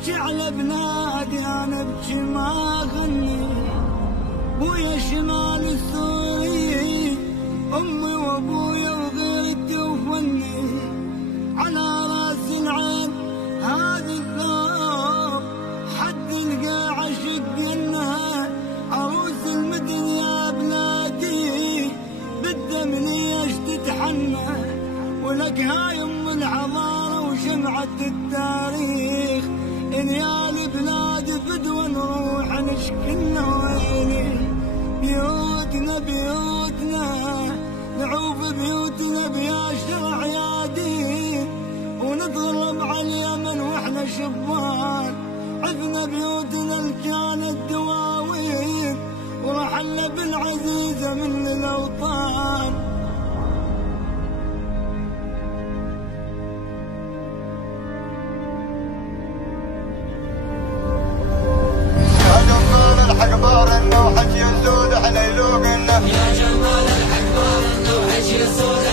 ابكي على بلادي انا ابكي ما اغني، ويا شمال السوري امي وابويا وغيرتي وفني، على راس العين هذه الثوب حد القاع شق انها عروس المدن يا بلادي، بالدم ليش تتحنى ولك هاي ام الحضاره وشمعة التاريخ، يا البلاد فدوى نروح نشكلنا ويلي، بيوتنا بيوتنا نعوف بيوتنا بيا شرع يا دين، ونتغرب على اليمن واحنا شبان، عفنا بيوتنا اللي كانت دواوين، ورحلنا بالعزيزة من الأوطان. الحق انه حكي الزود احنا يلوقنا، يا جمال الحق انه حكي الزود